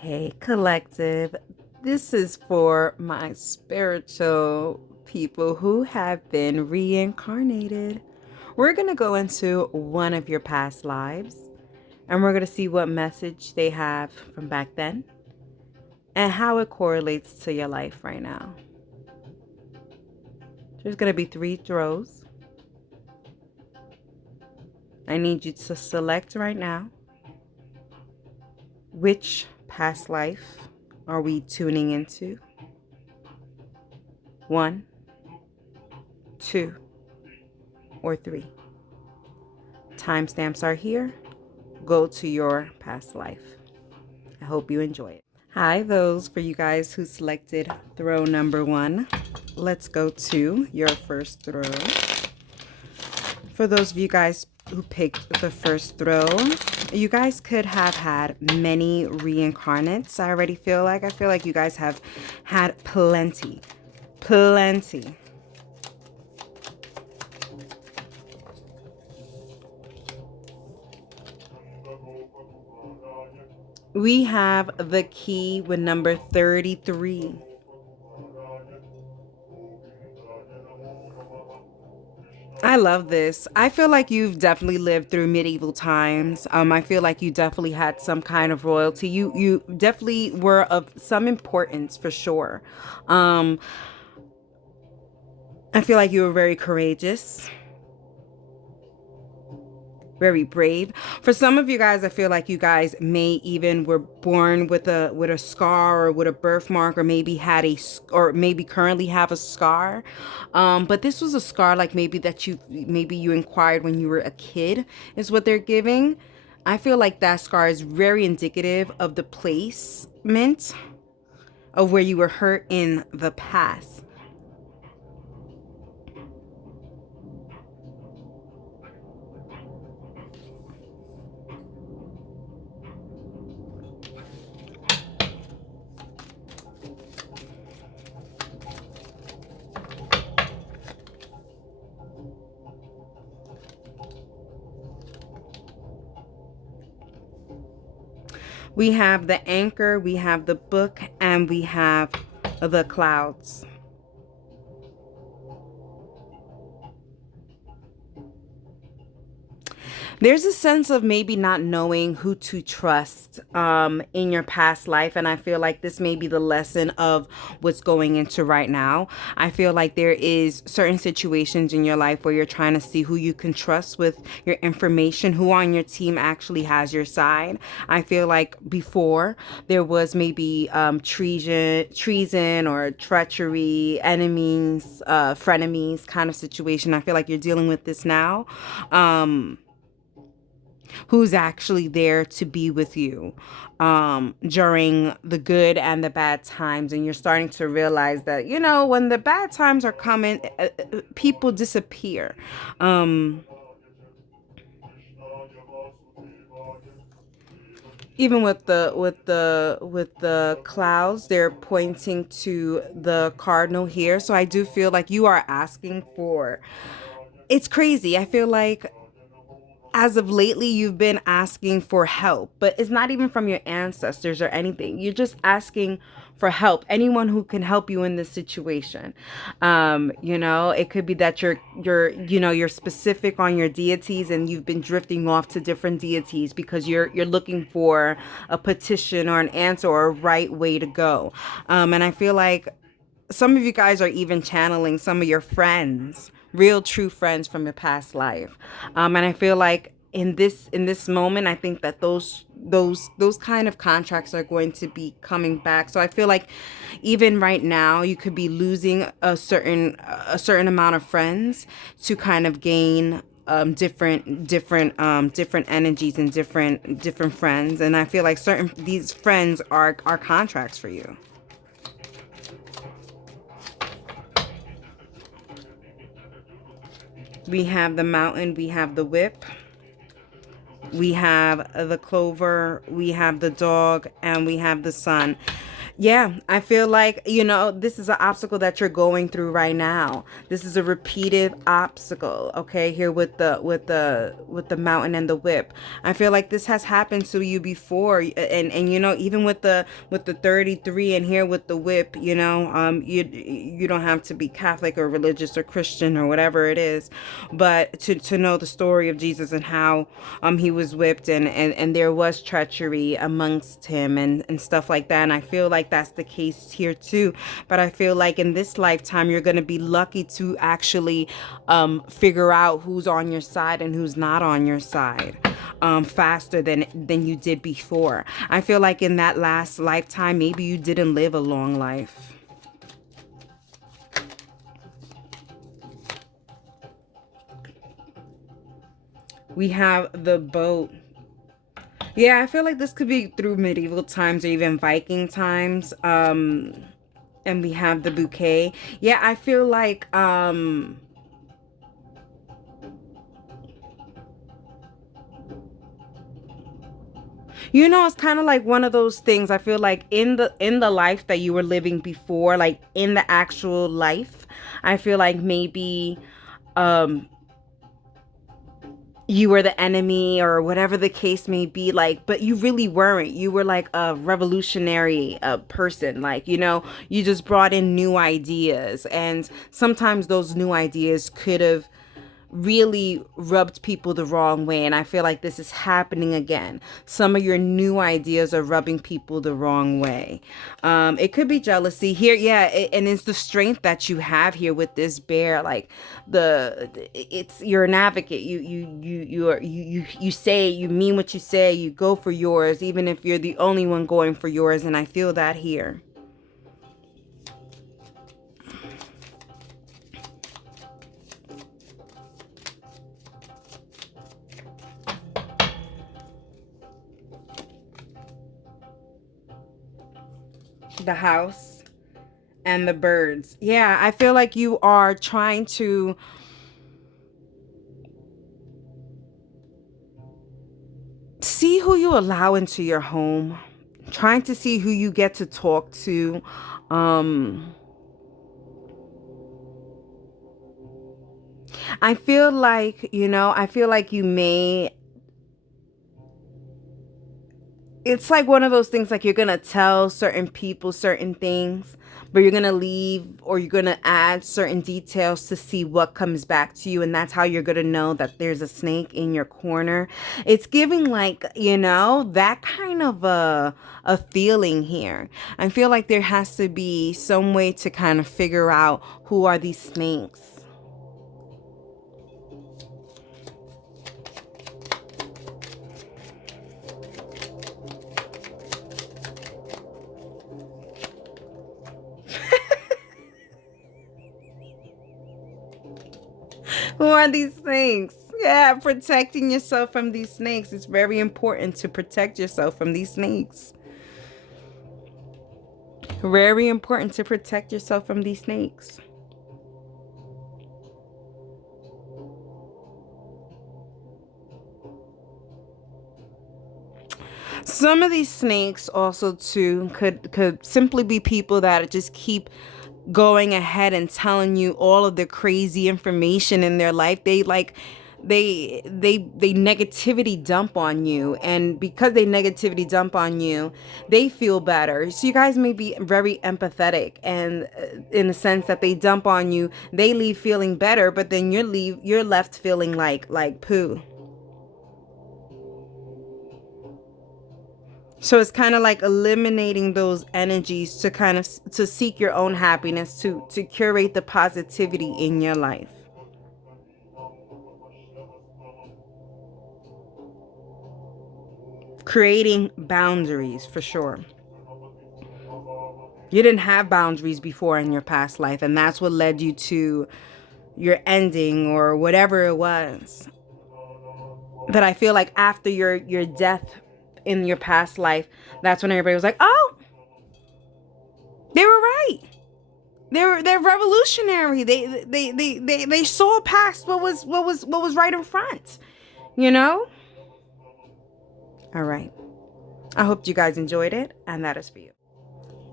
Hey, collective. This is for my spiritual people who have been reincarnated. We're going to go into one of your past lives and we're going to see what message they have from back then and how it correlates to your life right now. There's going to be 3 throws. I need you to select right now which past life are we tuning into. 1, 2, or 3. Timestamps are here. Go to your past life. I hope you enjoy it. Hi, those for you guys who selected throw number 1. Let's go to your first throw. For those of you guys who picked the first throw, you guys could have had many reincarnates. I feel like you guys have had plenty. We have the key with number 33. I love this. I feel like you've definitely lived through medieval times. I feel like you definitely had some kind of royalty. You definitely were of some importance for sure. I feel like you were very courageous, very brave. For some of you guys, I feel like you guys may even were born with a scar or with a birthmark, or maybe or maybe currently have a scar. But this was a scar like maybe you inquired when you were a kid, is what they're giving. I feel like that scar is very indicative of the placement of where you were hurt in the past. We have the anchor, we have the book, and we have the clouds. There's a sense of maybe not knowing who to trust in your past life. And I feel like this may be the lesson of what's going into right now. I feel like there is certain situations in your life where you're trying to see who you can trust with your information, who on your team actually has your side. I feel like before there was maybe treason or treachery, enemies, frenemies kind of situation. I feel like you're dealing with this now. Who's actually there to be with you during the good and the bad times. And you're starting to realize that, when the bad times are coming, people disappear. Even with the clouds, they're pointing to the cardinal here. So I do feel like you are asking for, it's crazy. I feel like as of lately, you've been asking for help, but it's not even from your ancestors or anything. You're just asking for help. Anyone who can help you in this situation. It could be that you're specific on your deities and you've been drifting off to different deities because you're looking for a petition or an answer or a right way to go. And I feel like some of you guys are even channeling some of your friends, real true friends from your past life. And I feel like in this moment, I think that those kind of contracts are going to be coming back. So I feel like even right now you could be losing a certain amount of friends to kind of gain different energies and different friends. And I feel like these friends are contracts for you. We have the mountain, we have the whip, we have the clover, we have the dog, and we have the sun. Yeah, I feel like, this is an obstacle that you're going through right now. This is a repeated obstacle, okay, here with the mountain and the whip. I feel like this has happened to you before, and even with the 33 and here with the whip, you don't have to be Catholic or religious or Christian or whatever it is, but to know the story of Jesus and how he was whipped, and there was treachery amongst him and stuff like that. And I feel like that's the case here too. But I feel like in this lifetime you're gonna be lucky to actually figure out who's on your side and who's not on your side faster than you did before. I feel like in that last lifetime maybe you didn't live a long life. We have the boat. Yeah, I feel like this could be through medieval times or even Viking times. And we have the bouquet. Yeah, I feel like it's kind of like one of those things. I feel like in the life that you were living before, like in the actual life, I feel like maybe um you were the enemy or whatever the case may be, like, but you really weren't. You were like a revolutionary person, like, you just brought in new ideas, and sometimes those new ideas could have really rubbed people the wrong way. And I feel like this is happening again. Some of your new ideas are rubbing people the wrong way. It could be jealousy here. Yeah. And it's the strength that you have here with this bear. Like you're an advocate. You say, you mean what you say, you go for yours, even if you're the only one going for yours. And I feel that here. The house and the birds. Yeah, I feel like you are trying to see who you allow into your home, trying to see who you get to talk to. Um, I feel like you may, it's like one of those things, like you're gonna tell certain people certain things, but you're gonna leave or you're gonna add certain details to see what comes back to you, and that's how you're gonna know that there's a snake in your corner. It's giving like, that kind of a feeling here. I feel like there has to be some way to kind of figure out who are these snakes. Who are these snakes? Yeah, protecting yourself from these snakes. It's very important to protect yourself from these snakes. Very important to protect yourself from these snakes. Some of these snakes also too could simply be people that just keep going ahead and telling you all of the crazy information in their life. They like they negativity dump on you, and because they negativity dump on you, they feel better. So you guys may be very empathetic, and in the sense that they dump on you, they leave feeling better, but then you're left feeling like poo. So it's kind of like eliminating those energies to kind of to seek your own happiness, to curate the positivity in your life. Creating boundaries for sure. You didn't have boundaries before in your past life, and that's what led you to your ending or whatever it was. That I feel like after your death in your past life, that's when everybody was like, "Oh, they were right. They're revolutionary. They saw past what was right in front." You know? All right. I hope you guys enjoyed it, and that is for you.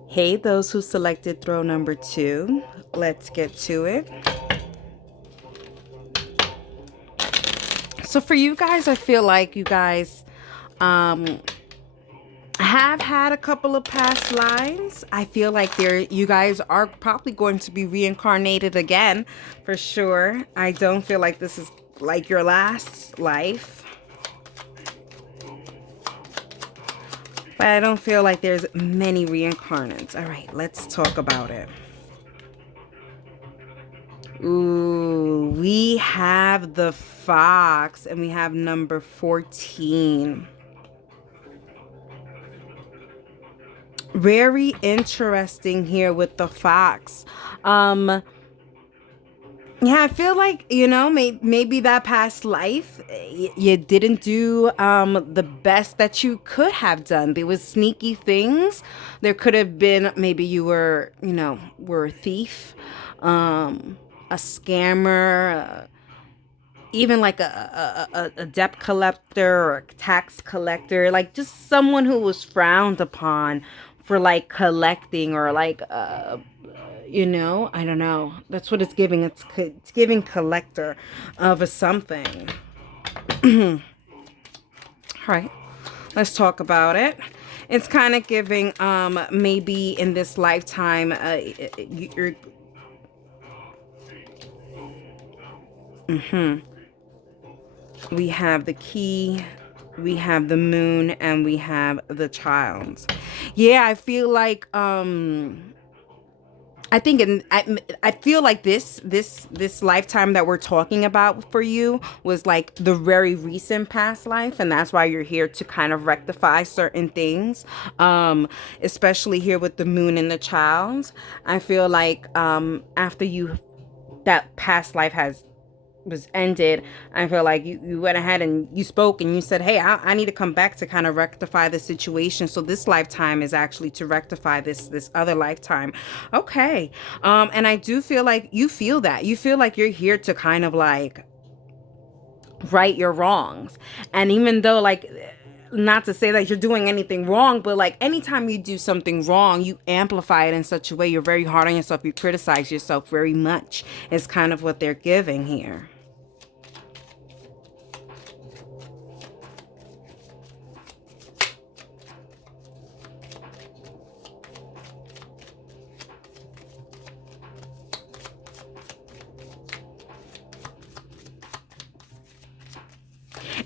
Hey, those who selected throw number 2. Let's get to it. So for you guys, I feel like you guys um, have had a couple of past lives. I feel like you guys are probably going to be reincarnated again, for sure. I don't feel like this is like your last life. But I don't feel like there's many reincarnates. All right, let's talk about it. Ooh, we have the fox and we have number 14. Very interesting here with the fox. Yeah, I feel like, maybe that past life, you didn't do the best that you could have done. There was sneaky things. There could have been, maybe you were, were a thief, a scammer, even like a debt collector or a tax collector, like just someone who was frowned upon for like collecting or like I don't know. That's what it's giving. It's giving collector of a something. All right, let's talk about it. It's kind of giving maybe in this lifetime you're we have the key, we have the moon, and we have the child. Yeah, I feel like I think I feel like this lifetime that we're talking about for you was like the very recent past life, and that's why you're here to kind of rectify certain things, especially here with the moon and the child. I feel like after that past life was ended, I feel like you went ahead and you spoke and you said, hey, I need to come back to kind of rectify the situation. So this lifetime is actually to rectify this other lifetime. Okay. And I do feel like you feel that. You feel like you're here to kind of like right your wrongs. And even though like, not to say that you're doing anything wrong, but like anytime you do something wrong, you amplify it in such a way. You're very hard on yourself. You criticize yourself very much is kind of what they're giving here.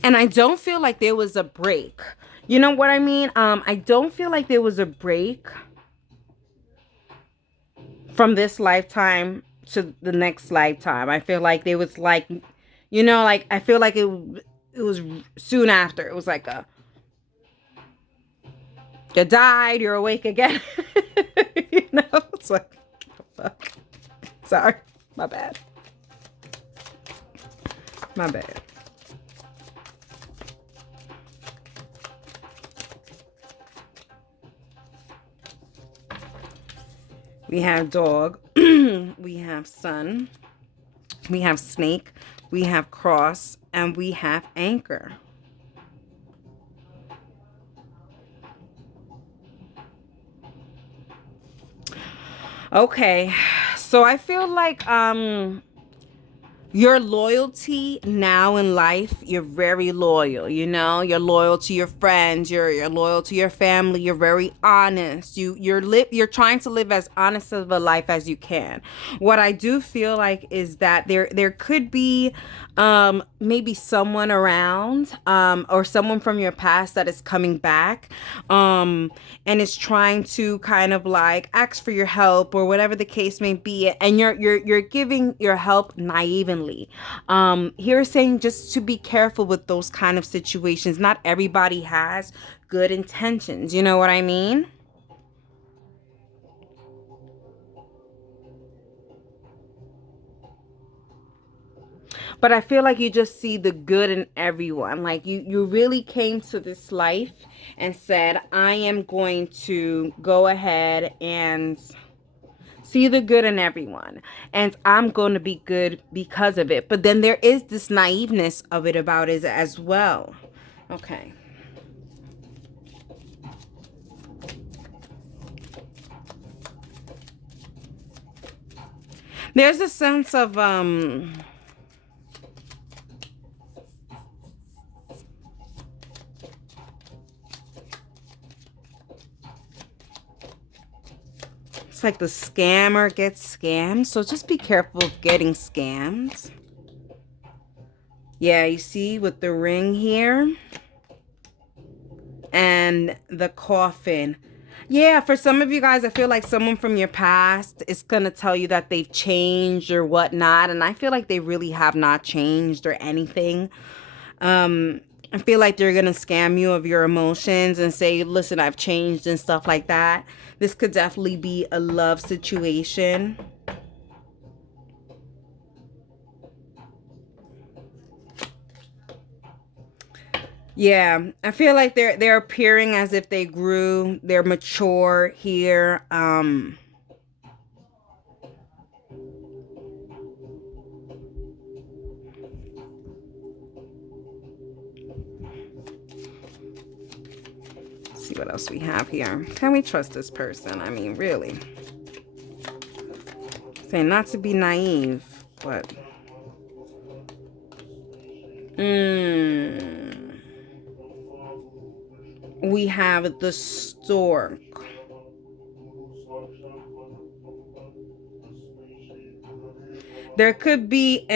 And I don't feel like there was a break. You know what I mean? I don't feel like there was a break from this lifetime to the next lifetime. I feel like there was like, like I feel like it was soon after. It was like you died, you're awake again. It's like, fuck. Sorry, my bad. My bad. We have dog, we have sun, we have snake, we have cross, and we have anchor. Okay, so I feel like your loyalty now in life, you're very loyal, you're loyal to your friends, you're loyal to your family, you're very honest, you're trying to live as honest of a life as you can. What I do feel like is that there could be maybe someone around or someone from your past that is coming back and is trying to kind of like ask for your help or whatever the case may be, and you're giving your help naively. Here saying just to be careful with those kind of situations. Not everybody has good intentions, you know what I mean? But I feel like you just see the good in everyone. Like you really came to this life and said, I am going to go ahead and see the good in everyone. And I'm going to be good because of it. But then there is this naiveness of it about it as well. Okay. There's a sense of it's like the scammer gets scammed, so just be careful of getting scammed. Yeah, you see with the ring here and the coffin. Yeah, for some of you guys, I feel like someone from your past is going to tell you that they've changed or whatnot. And I feel like they really have not changed or anything. I feel like they're going to scam you of your emotions and say, listen, I've changed and stuff like that. This could definitely be a love situation. Yeah, I feel like they're appearing as if they grew, they're mature here. See what else we have here. Can we trust this person? I mean, really. Saying not to be naive, but we have the stork. There could be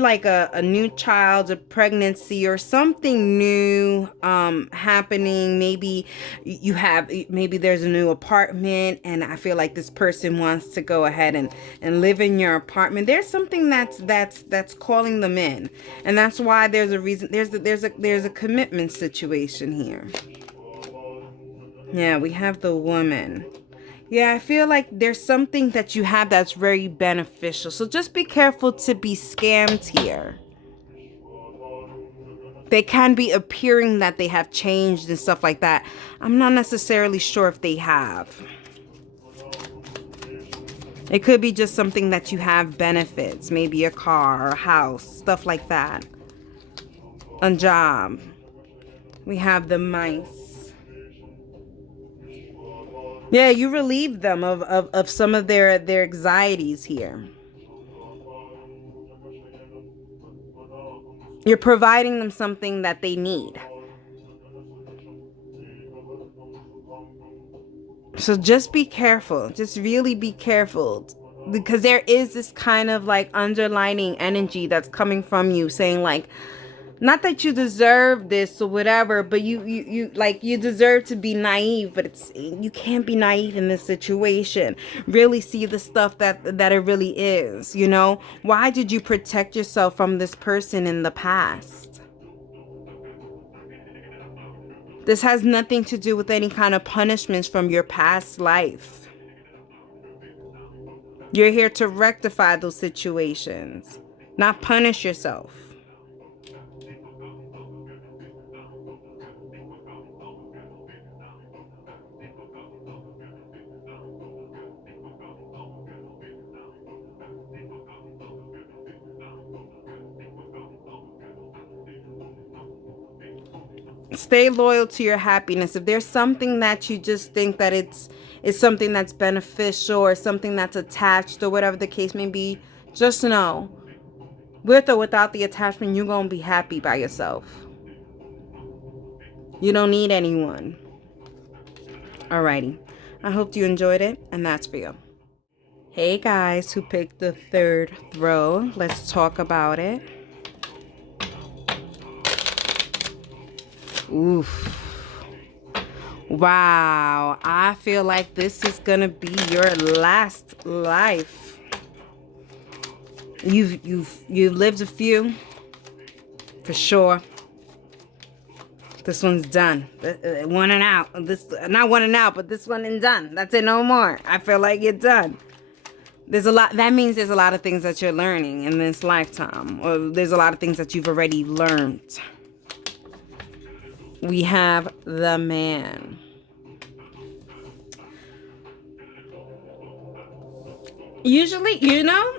like a new child, a pregnancy or something new happening. Maybe you have, maybe there's a new apartment and I feel like this person wants to go ahead and live in your apartment. There's something that's calling them in. And that's why there's a reason, there's a commitment situation here. Yeah, we have the woman. Yeah, I feel like there's something that you have that's very beneficial. So just be careful to be scammed here. They can be appearing that they have changed and stuff like that. I'm not necessarily sure if they have. It could be just something that you have benefits. Maybe a car or a house, stuff like that. A job. We have the mice. Yeah, you relieve them of some of their anxieties here. You're providing them something that they need. So just be careful. Just really be careful. Because there is this kind of like underlining energy that's coming from you saying like, not that you deserve this or whatever, but you like you deserve to be naive, but it's you can't be naive in this situation. Really see the stuff that it really is, you know? Why did you protect yourself from this person in the past? This has nothing to do with any kind of punishments from your past life. You're here to rectify those situations, not punish yourself. Stay loyal to your happiness. If there's something that you just think that it's something that's beneficial or something that's attached or whatever the case may be, just know, with or without the attachment, you're going to be happy by yourself. You don't need anyone. Alrighty. I hope you enjoyed it, and that's for you. Hey guys who picked the third throw, let's talk about it. Oof. Wow. I feel like this is going to be your last life. You've lived a few for sure. This one's done. One and out. This not one and out, but this one and done. That's it, no more. I feel like you're done. There's a lot. That means there's a lot of things that you're learning in this lifetime, or there's a lot of things that you've already learned. We have the man. Usually, you know,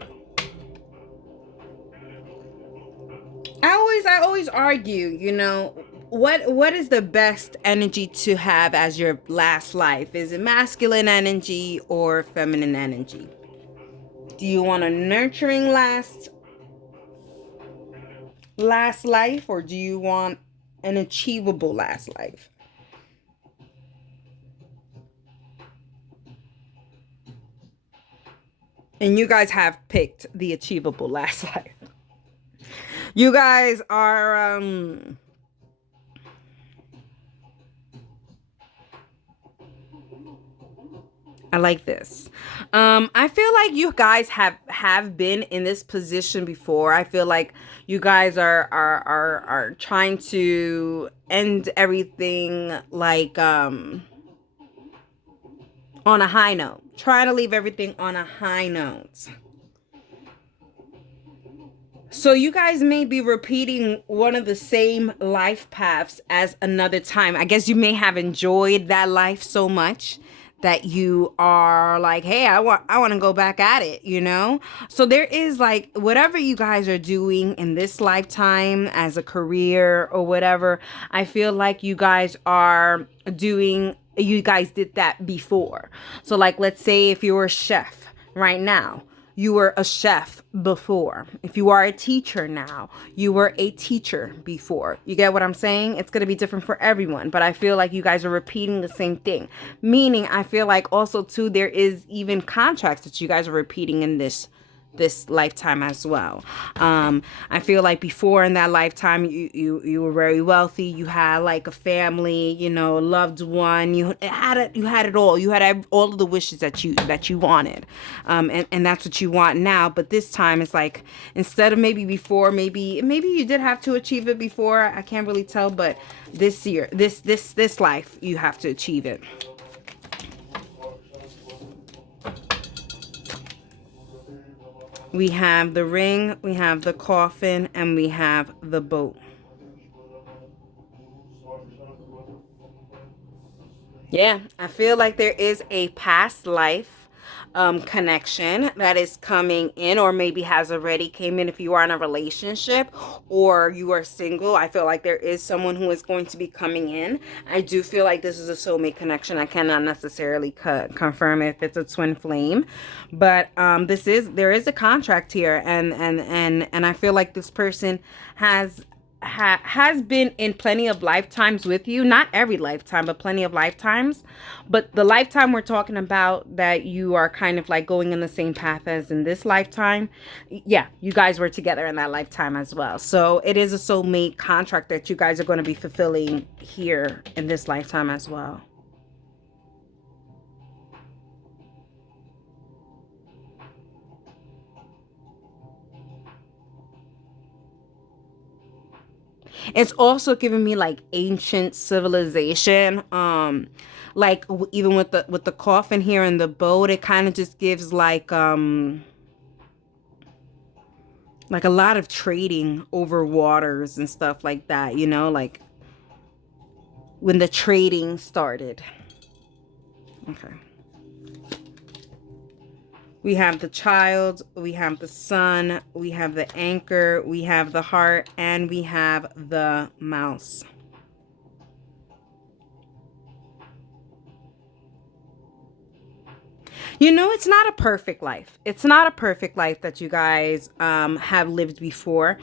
I always argue, you know, what is the best energy to have as your last life? Is it masculine energy or feminine energy? Do you want a nurturing last life, or do you want an achievable last life? And you guys have picked the achievable last life. You guys are I like this. I feel like you guys have been in this position before. I feel like you guys are trying to end everything like on a high note. Trying to leave everything on a high note. So you guys may be repeating one of the same life paths as another time. I guess you may have enjoyed that life so much that you are like, "Hey, I want to go back at it," you know? So there is like whatever you guys are doing in this lifetime as a career or whatever, I feel like you guys did that before. So like let's say if you were a chef right now, you were a chef before. If you are a teacher now, you were a teacher before. You get what I'm saying? It's going to be different for everyone, but I feel like you guys are repeating the same thing. Meaning, I feel like also too there is even contracts that you guys are repeating in this lifetime as well. I feel like before in that lifetime you were very wealthy. You had like a family, you know, a loved one. You had it all. You had all of the wishes that you wanted, and that's what you want now. But this time it's like instead of maybe before, maybe you did have to achieve it before. I can't really tell, but this year, this life, you have to achieve it. We have the ring, we have the coffin, and we have the boat. Yeah, I feel like there is a past life connection that is coming in, or maybe has already came in if you are in a relationship or you are single. I feel like there is someone who is going to be coming in. I do feel like this is a soulmate connection. I cannot necessarily confirm if it's a twin flame, but there is a contract here, and I feel like this person has has been in plenty of lifetimes with you, not every lifetime but plenty of lifetimes, but the lifetime we're talking about that you are kind of like going in the same path as in this lifetime, yeah, you guys were together in that lifetime as well. So it is a soulmate contract that you guys are going to be fulfilling here in this lifetime as well. It's also giving me like ancient civilization. Like even with the coffin here and the boat, it kind of just gives like a lot of trading over waters and stuff like that, you know, like when the trading started. Okay. We have the child, we have the sun, we have the anchor, we have the heart, and we have the mouse. You know, it's not a perfect life. It's not a perfect life that you guys have lived before.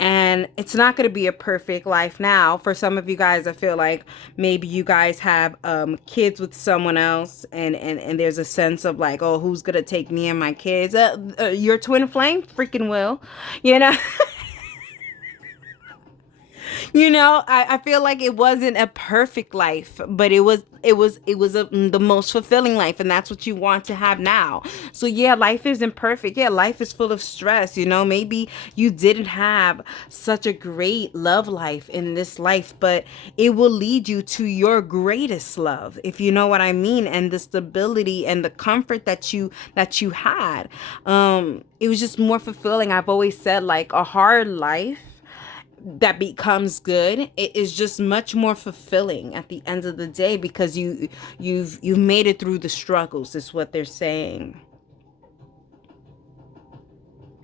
And it's not going to be a perfect life now. For some of you guys, I feel like maybe you guys have kids with someone else. And there's a sense of like, oh, who's going to take me and my kids? Your twin flame freaking will, you know? You know, I feel like it wasn't a perfect life, but the most fulfilling life, and that's what you want to have now. So yeah, life isn't perfect. Yeah, life is full of stress, you know. Maybe you didn't have such a great love life in this life, but it will lead you to your greatest love, if you know what I mean, and the stability and the comfort that you had. It was just more fulfilling. I've always said like a hard life that becomes good, it is just much more fulfilling at the end of the day because you've made it through the struggles is what they're saying.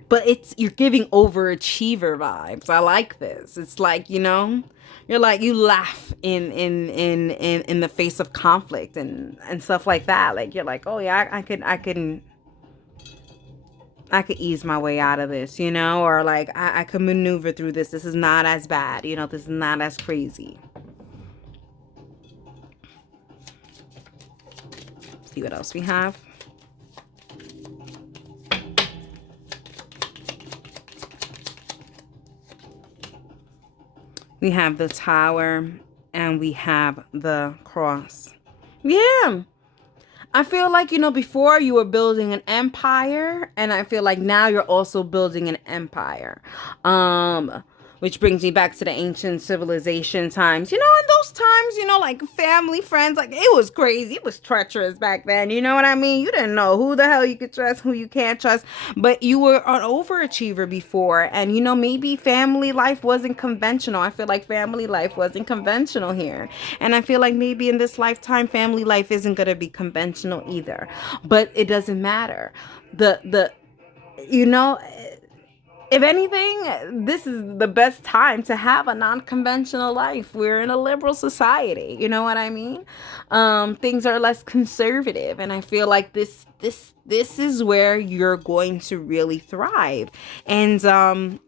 But it's you're giving overachiever vibes. I like this. It's like, you know, you're like you laugh in the face of conflict and stuff like that. Like you're like, oh yeah, I can I could ease my way out of this, you know, or like I could maneuver through this. This is not as bad, you know, this is not as crazy. See what else we have. We have the Tower and we have the Cross. Yeah. I feel like, you know, before you were building an empire, and I feel like now you're also building an empire. Which brings me back to the ancient civilization times. You know, in those times, you know, like family, friends, like it was crazy. It was treacherous back then. You know what I mean? You didn't know who the hell you could trust, who you can't trust. But you were an overachiever before. And, you know, maybe family life wasn't conventional. I feel like family life wasn't conventional here. And I feel like maybe in this lifetime, family life isn't going to be conventional either. But it doesn't matter. You know, if anything, this is the best time to have a non-conventional life. We're in a liberal society. You know what I mean? Things are less conservative, and I feel like this is where you're going to really thrive. And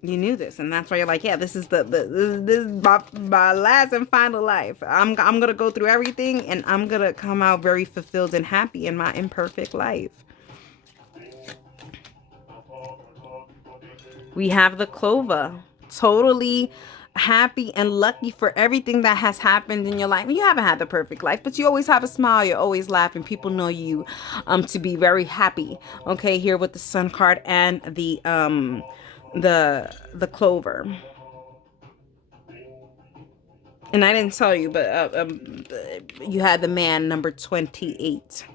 you knew this, and that's why you're like, yeah, this is this is my last and final life. I'm gonna go through everything, and I'm gonna come out very fulfilled and happy in my imperfect life. We have the Clover. Totally happy and lucky for everything that has happened in your life. You haven't had the perfect life, but you always have a smile. You're always laughing. People know you to be very happy. Okay, here with the Sun card and the Clover. And I didn't tell you, but you had the man number 28.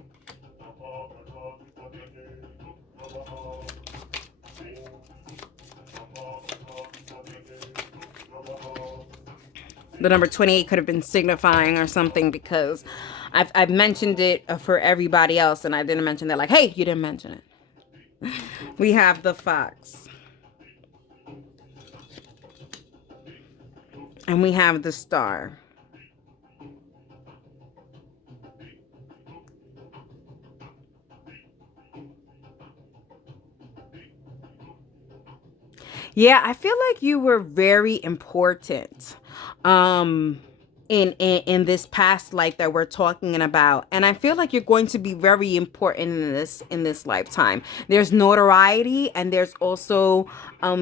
The number 28 could have been signifying or something, because I've mentioned it for everybody else, and I didn't mention that. Like, hey, you didn't mention it. We have the Fox. And we have the Star. Yeah, I feel like you were very important. Um in this past life that we're talking about, and I feel like you're going to be very important in this lifetime. There's notoriety, and there's also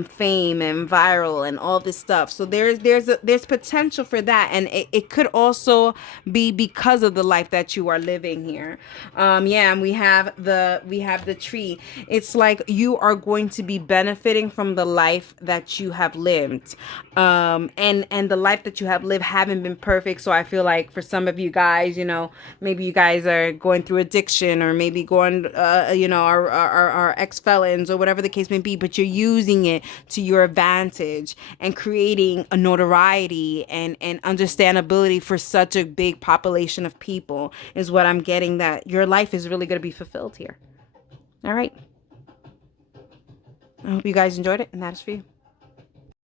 fame and viral and all this stuff. So there's potential for that, and it could also be because of the life that you are living here. Yeah, and we have the tree. It's like you are going to be benefiting from the life that you have lived. And the life that you have lived haven't been perfect. So I feel like for some of you guys, you know, maybe you guys are going through addiction, or maybe going, you know, are ex-felons or whatever the case may be, but you're using it to your advantage and creating a notoriety and understandability for such a big population of people is what I'm getting, that your life is really going to be fulfilled here. All right. I hope you guys enjoyed it, and that is for you.